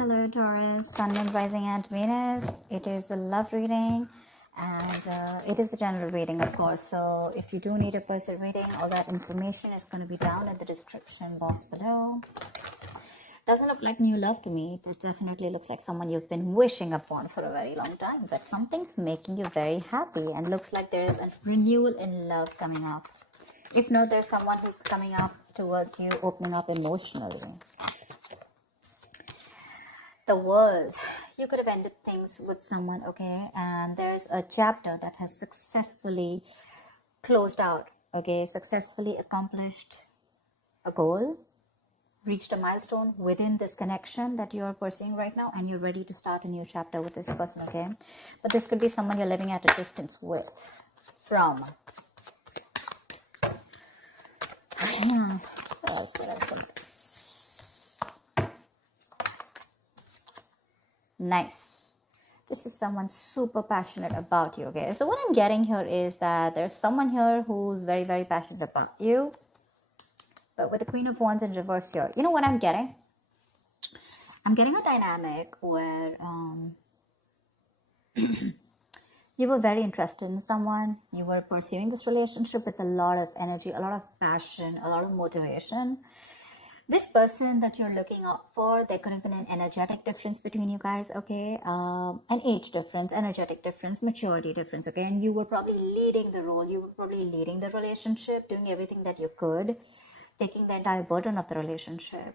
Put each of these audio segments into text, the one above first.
Hello Taurus, Sun, Moon, Rising and Venus. It is a love reading and it is a general reading, of course. So if you do need a personal reading, all that information is going to be down in the description box below. Doesn't look like new love to me. It definitely looks like someone you've been wishing upon for a very long time, but something's making you very happy and looks like there is a renewal in love coming up. If not, there's someone who's coming up towards you, opening up emotionally. The World. You could have ended things with someone, okay, and there's a chapter that has successfully closed out, okay, successfully accomplished a goal, reached a milestone within this connection that you're pursuing right now, and you're ready to start a new chapter with this person, okay. But this could be someone you're living at a distance with, from. What else? Nice. This is someone super passionate about you, okay. So what I'm getting here is that there's someone here who's very, very passionate about you, but with the Queen of Wands in reverse here, you know what I'm getting? I'm getting a dynamic where you were very interested in someone, you were pursuing this relationship with a lot of energy, a lot of passion, a lot of motivation. This person that you're looking out for, there could have been an energetic difference between you guys, okay? An age difference, energetic difference, maturity difference, okay? And you were probably leading the role, you were probably leading the relationship, doing everything that you could, taking the entire burden of the relationship.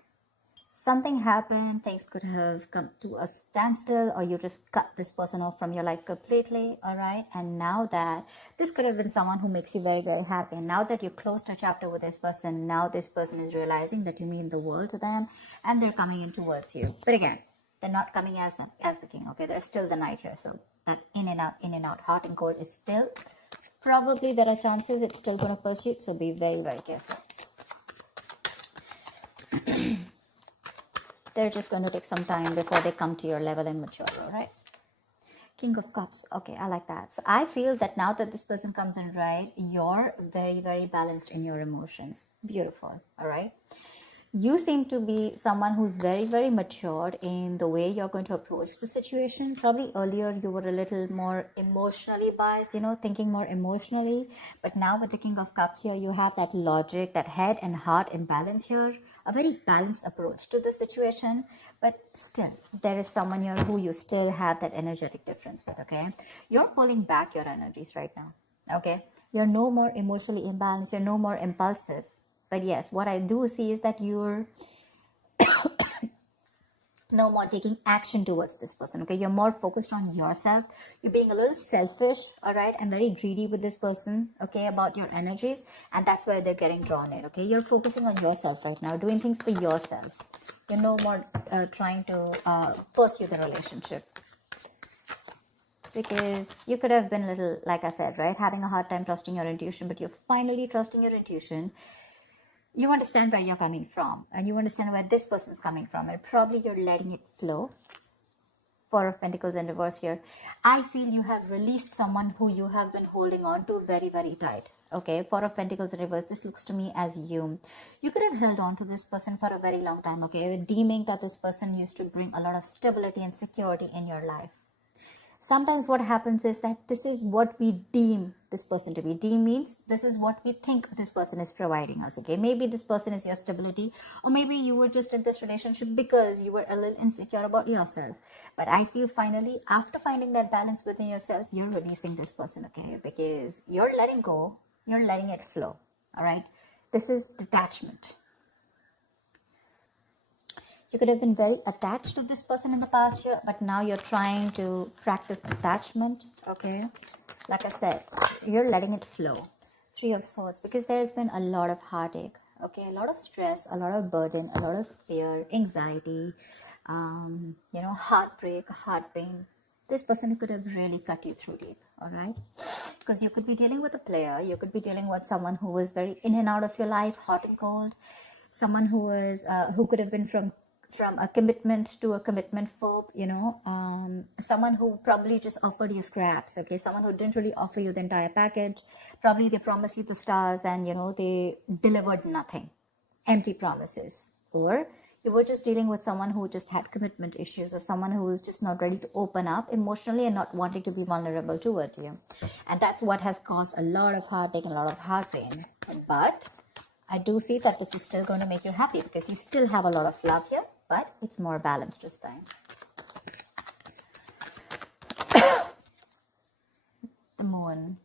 Something happened, things could have come to a standstill, or you just cut this person off from your life completely, all right? And now that this could have been someone who makes you very, very happy. And now that you closed a chapter with this person, now this person is realizing that you mean the world to them, and they're coming in towards you. But again, they're not coming as the king, okay? There's still the knight here, so that in and out, hot and cold is still, probably there are chances it's still going to pursue, so be very, very careful. They're just going to take some time before they come to your level and mature, all right? King of Cups. Okay, I like that. So I feel that now that this person comes in, right, you're very, very balanced in your emotions. Beautiful, all right? You seem to be someone who's very, very matured in the way you're going to approach the situation. Probably earlier you were a little more emotionally biased, you know, thinking more emotionally. But now with the King of Cups here, you have that logic, that head and heart in balance here. A very balanced approach to the situation. But still, there is someone here who you still have that energetic difference with, okay? You're pulling back your energies right now, okay? You're no more emotionally imbalanced. You're no more impulsive. But yes, what I do see is that you're no more taking action towards this person, okay? You're more focused on yourself. You're being a little selfish, all right? And very greedy with this person, okay, about your energies. And that's why they're getting drawn in, okay? You're focusing on yourself right now, doing things for yourself. You're no more trying to pursue the relationship. Because you could have been a little, like I said, right? Having a hard time trusting your intuition, but you're finally trusting your intuition. You understand where you're coming from, and you understand where this person's coming from, and probably you're letting it flow. Four of Pentacles in reverse here. I feel you have released someone who you have been holding on to very, very tight. Okay, Four of Pentacles in reverse. This looks to me as you could have held on to this person for a very long time, okay, deeming that this person used to bring a lot of stability and security in your life. Sometimes what happens is that this is what we deem this person to be. Deem means this is what we think this person is providing us, okay? Maybe this person is your stability, or maybe you were just in this relationship because you were a little insecure about yourself. But I feel finally, after finding that balance within yourself, you're releasing this person, okay? Because you're letting go, you're letting it flow, all right? This is detachment. You could have been very attached to this person in the past here, but now you're trying to practice detachment, okay? Like I said, you're letting it flow. Three of Swords, because there's been a lot of heartache, okay? A lot of stress, a lot of burden, a lot of fear, anxiety, you know, heartbreak, heart pain. This person could have really cut you through deep, all right? Because you could be dealing with a player. You could be dealing with someone who was very in and out of your life, hot and cold. Someone who was, who could have been from a commitment to a commitment phobe, you know, someone who probably just offered you scraps, okay, someone who didn't really offer you the entire package. Probably they promised you the stars and, you know, they delivered nothing, empty promises. Or You were just dealing with someone who just had commitment issues, or someone who is just not ready to open up emotionally and not wanting to be vulnerable towards you. And that's what has caused a lot of heartache and a lot of heart pain. But I do see that this is still going to make you happy, because you still have a lot of love here, but it's more balanced this time. The moon.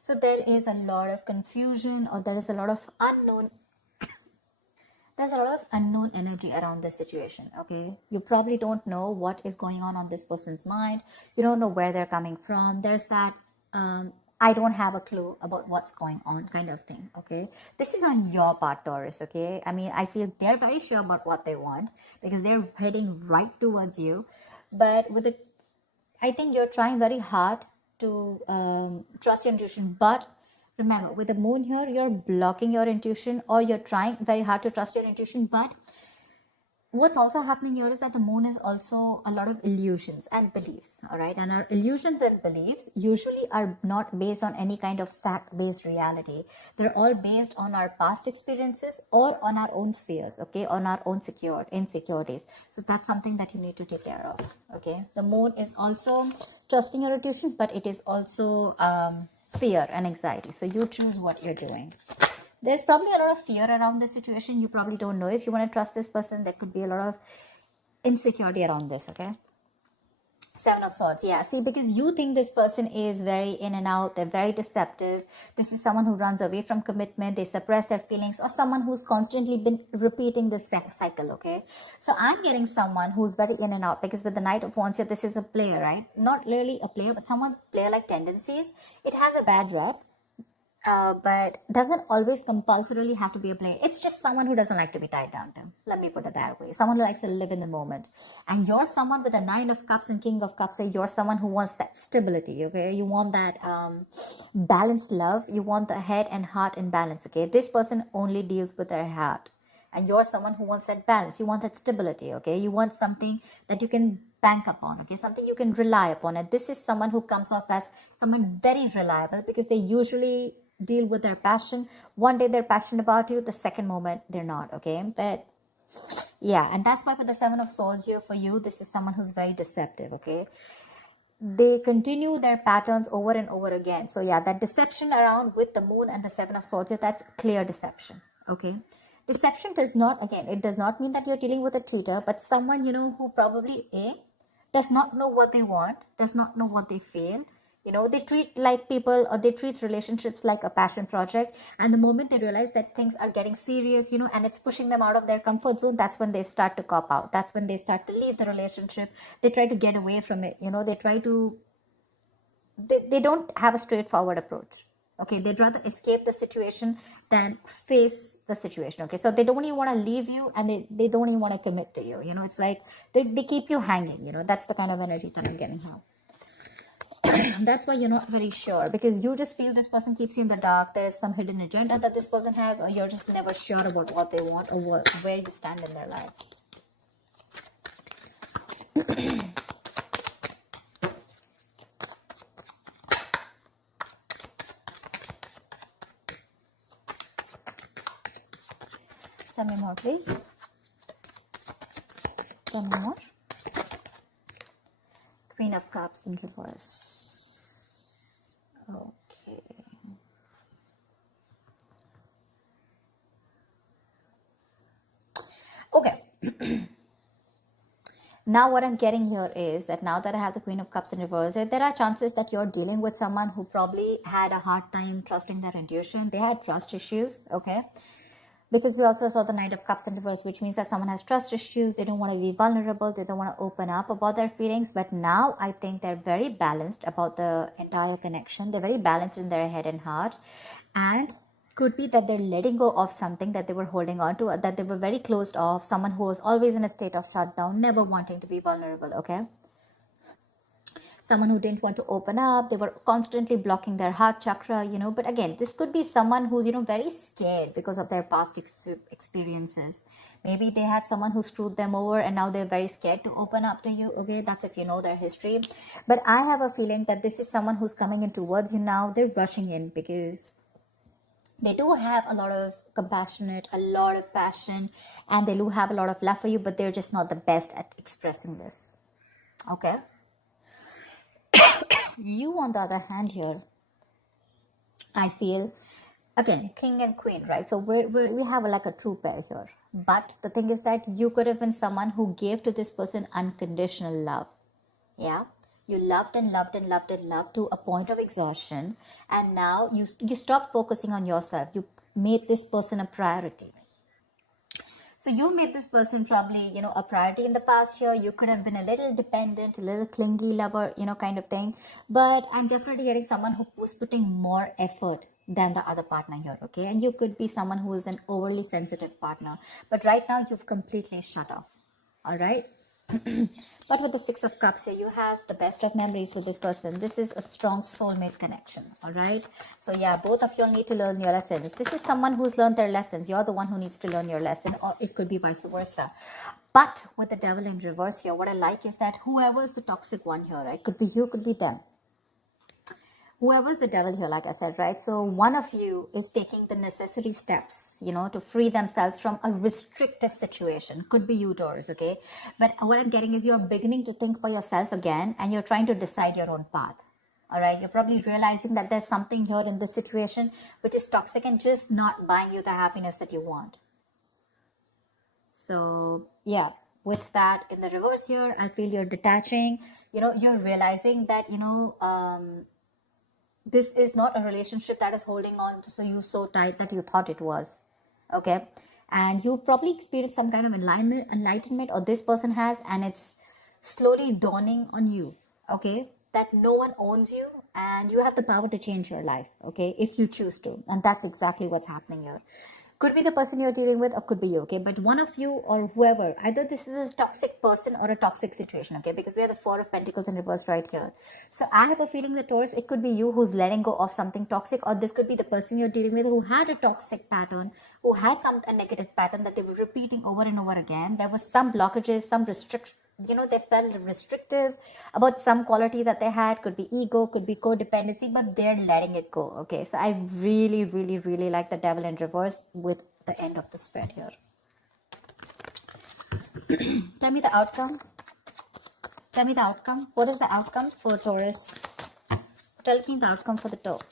So there is a lot of confusion, or there is a lot of unknown. There's a lot of unknown energy around this situation, okay? You probably don't know what is going on this person's mind. You don't know where they're coming from. There's that, I don't have a clue about what's going on kind of thing, okay? This is on your part, Taurus, okay? I mean, I feel they're very sure about what they want, because they're heading right towards you. But with it, I think you're trying very hard to trust your intuition, but remember, with the moon here, you're blocking your intuition, or you're trying very hard to trust your intuition. But what's also happening here is that the moon is also a lot of illusions and beliefs, all right? And our illusions and beliefs usually are not based on any kind of fact-based reality. They're all based on our past experiences or on our own fears, okay? On our own insecurities. So that's something that you need to take care of, okay? The moon is also trusting your intuition, but it is also fear and anxiety. So you choose what you're doing. There's probably a lot of fear around this situation. You probably don't know if you want to trust this person. There could be a lot of insecurity around this, okay? Seven of Swords, yeah. See, because you think this person is very in and out, they're very deceptive. This is someone who runs away from commitment, they suppress their feelings, or someone who's constantly been repeating this cycle, okay? So I'm getting someone who's very in and out, because with the Knight of Wands here, this is a player, right? Not really a player, but someone player-like tendencies. It has a bad rep. But doesn't always compulsorily have to be a player. It's just someone who doesn't like to be tied down to. Let me put it that way. Someone who likes to live in the moment. And you're someone with a Nine of Cups and King of Cups. So you're someone who wants that stability, okay? You want that balanced love. You want the head and heart in balance, okay? This person only deals with their heart. And you're someone who wants that balance. You want that stability, okay? You want something that you can bank upon, okay? Something you can rely upon. And this is someone who comes off as someone very reliable, because they usually deal with their passion. One day they're passionate about you, the second moment they're not, okay? But yeah, and that's why with the Seven of Swords here for you, this is someone who's very deceptive, okay? They continue their patterns over and over again. So yeah, that deception around with the moon and the Seven of Swords here, that's clear deception, okay? Deception does not, again, it does not mean that you're dealing with a cheater, but someone, you know, who probably does not know what they want, does not know what they feel. You know, they treat like people, or they treat relationships like a passion project. And the moment they realize that things are getting serious, you know, and it's pushing them out of their comfort zone, that's when they start to cop out. That's when they start to leave the relationship. They try to get away from it. You know, they try to, they don't have a straightforward approach. Okay, they'd rather escape the situation than face the situation. Okay, so they don't even want to leave you, and they don't even want to commit to you. You know, it's like they keep you hanging. You know, that's the kind of energy that I'm getting now. That's why you're not very sure, because you just feel this person keeps you in the dark. There's some hidden agenda that this person has, or you're just never sure about what they want, or where you stand in their lives. Tell me more, please. Tell me more. Queen of Cups in reverse. Okay. Okay. Now what I'm getting here is that now that I have the Queen of Cups in reverse, there are chances that you're dealing with someone who probably had a hard time trusting their intuition. They had trust issues, okay? Because we also saw the Knight of Cups in reverse, which means that someone has trust issues. They don't want to be vulnerable. They don't want to open up about their feelings. But now I think they're very balanced about the entire connection. They're very balanced in their head and heart. And could be that they're letting go of something that they were holding on to, that they were very closed off. Someone who was always in a state of shutdown, never wanting to be vulnerable, okay? Someone who didn't want to open up. They were constantly blocking their heart chakra, you know. But again, this could be someone who's, you know, very scared because of their past experiences. Maybe they had someone who screwed them over, and now they're very scared to open up to you, okay? That's if you know their history. But I have a feeling that this is someone who's coming in towards you now. They're rushing in because They do have a lot of compassionate, a lot of passion, and they do have a lot of love for you, but they're just not the best at expressing this. Okay. You, on the other hand, here, I feel, again, king and queen, right? So we have like a true pair here. But the thing is that you could have been someone who gave to this person unconditional love. Yeah. You loved and loved and loved and loved to a point of exhaustion. And now you stopped focusing on yourself. You made this person a priority. So you made this person probably, a priority in the past year. You could have been a little dependent, a little clingy lover, kind of thing. But I'm definitely getting someone who was putting more effort than the other partner here, okay? And you could be someone who is an overly sensitive partner. But right now, you've completely shut off, all right? But with the Six of Cups here, you have the best of memories with this person. This is a strong soulmate connection, all right? So yeah, both of you all need to learn your lessons. This is someone who's learned their lessons. You're the one who needs to learn your lesson, or it could be vice versa. But with the Devil in reverse here, what I like is that whoever is the toxic one here, right? Could be you, could be them. Whoever's the devil here, like I said, right? So one of you is taking the necessary steps, to free themselves from a restrictive situation. Could be you, Taurus, okay? But what I'm getting is you're beginning to think for yourself again, and you're trying to decide your own path. All right? You're probably realizing that there's something here in this situation which is toxic and just not buying you the happiness that you want. So, yeah. With that in the reverse here, I feel you're detaching. You're realizing that, this is not a relationship that is holding on to you so tight that you thought it was, okay? And you've probably experienced some kind of enlightenment, or this person has, and it's slowly dawning on you, okay, that no one owns you and you have the power to change your life, okay, if you choose to. And that's exactly what's happening here. Could be the person you're dealing with, or could be you, okay? But one of you or whoever, either this is a toxic person or a toxic situation, okay? Because we have the Four of Pentacles in reverse right here. So I have a feeling that, Taurus, it could be you who's letting go of something toxic, or this could be the person you're dealing with who had a toxic pattern, who had a negative pattern that they were repeating over and over again. There was some blockages, some restriction. They felt restrictive about some quality that they had. Could be ego, could be codependency, but they're letting it go, okay? So I really, really, really like the Devil in reverse with the end of the spread here. Tell me the outcome. Tell me the outcome. What is the outcome for Taurus? Tell me the outcome for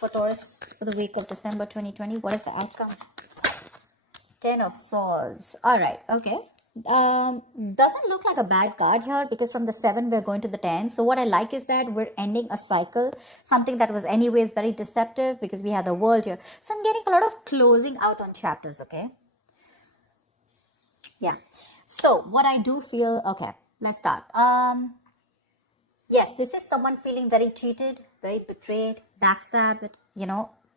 Taurus for the week of December 2020. What is the outcome? 10 of Swords. All right, okay. Doesn't look like a bad card here, because from the 7 we're going to the 10. So what I like is that we're ending a cycle, something that was anyways very deceptive, because we have the World here. So I'm getting a lot of closing out on chapters, okay? Yeah. So what I do feel, okay, let's start. Yes, this is someone feeling very cheated, very betrayed, backstabbed,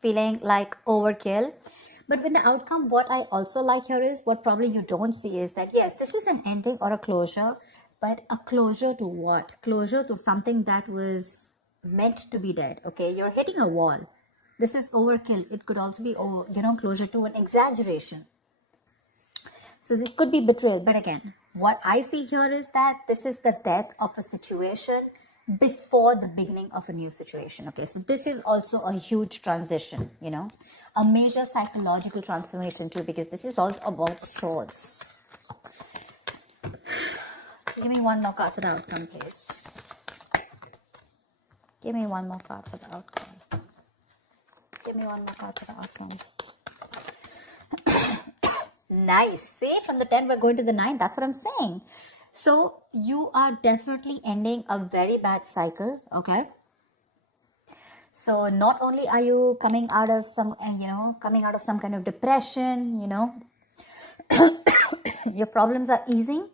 feeling like overkill. But with the outcome, what I also like here is, what probably you don't see is that, yes, this is an ending or a closure, but a closure to what? Closure to something that was meant to be dead, okay? You're hitting a wall. This is overkill. It could also be, closure to an exaggeration. So this could be betrayal. But again, what I see here is that this is the death of a situation before the beginning of a new situation, okay? So this is also a huge transition, a major psychological transformation too, because this is also about swords. So give me one more card for the outcome, please. Give me one more card for the outcome. Give me one more card for the outcome. Nice. See, from the 10 we're going to the 9. That's what I'm saying. So you are definitely ending a very bad cycle, okay? So not only are you coming out of some kind of depression, your problems are easing,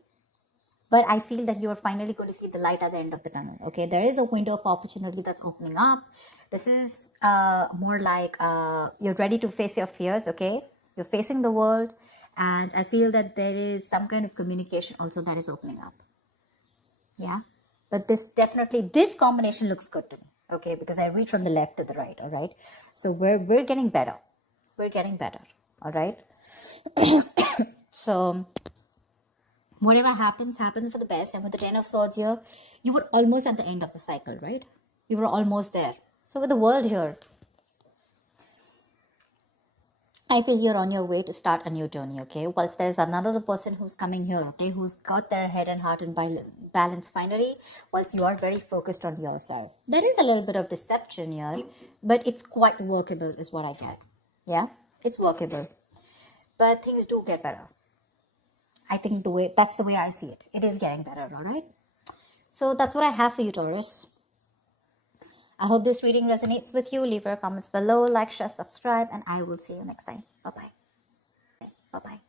but I feel that you are finally going to see the light at the end of the tunnel, okay? There is a window of opportunity that's opening up. This is more like you're ready to face your fears, okay? You're facing the world. And I feel that there is some kind of communication also that is opening up. Yeah. But this combination looks good to me. Okay. Because I read from the left to the right. All right. So we're getting better. We're getting better. All right. So whatever happens for the best. And with the 10 of Swords here, you were almost at the end of the cycle, right? You were almost there. So with the World here, I feel you're on your way to start a new journey, okay? Whilst there's another person who's coming here, okay, who's got their head and heart in balance finally, whilst you are very focused on yourself. There is a little bit of deception here, but it's quite workable, is what I get. Yeah, it's workable. But things do get better. I think that's the way I see it. It is getting better, all right? So that's what I have for you, Taurus. I hope this reading resonates with you. Leave your comments below, like, share, subscribe, and I will see you next time. Bye-bye. Bye-bye.